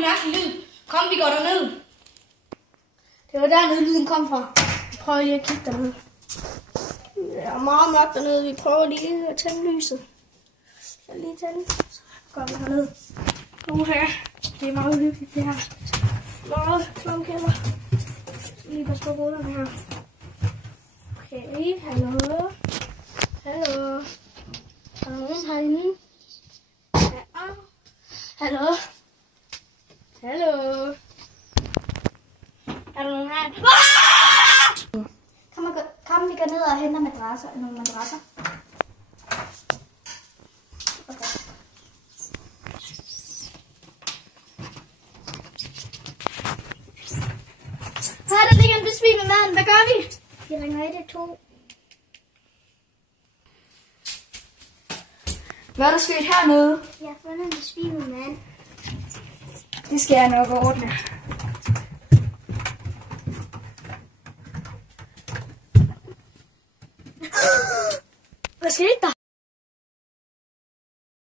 en mærkelig lyd. Kom, vi går derned. Det var dernede, lyden kom fra. Vi prøver lige at kigge dernede. Det er meget mørkt dernede. Vi prøver lige at tænde lyset. Jeg lige tænde. Så går vi herned. Her. Det er meget uhyggeligt, det her. Meget klamkælder. Lige pas på ruderne her. Okay, hallo. Hallo. Er der nogen herinde? Ja. Hallo. Hallo. Er der nogen herinde? Kom, vi går ned og henter nogle madrasser. Okay. Der ligger en besvimet mand. Hvad gør vi? Vi ringer 112. Hvad er der sket hernede? Jeg har fundet en besvimet mand. Det skal jeg nok ordne. Hvad skete der?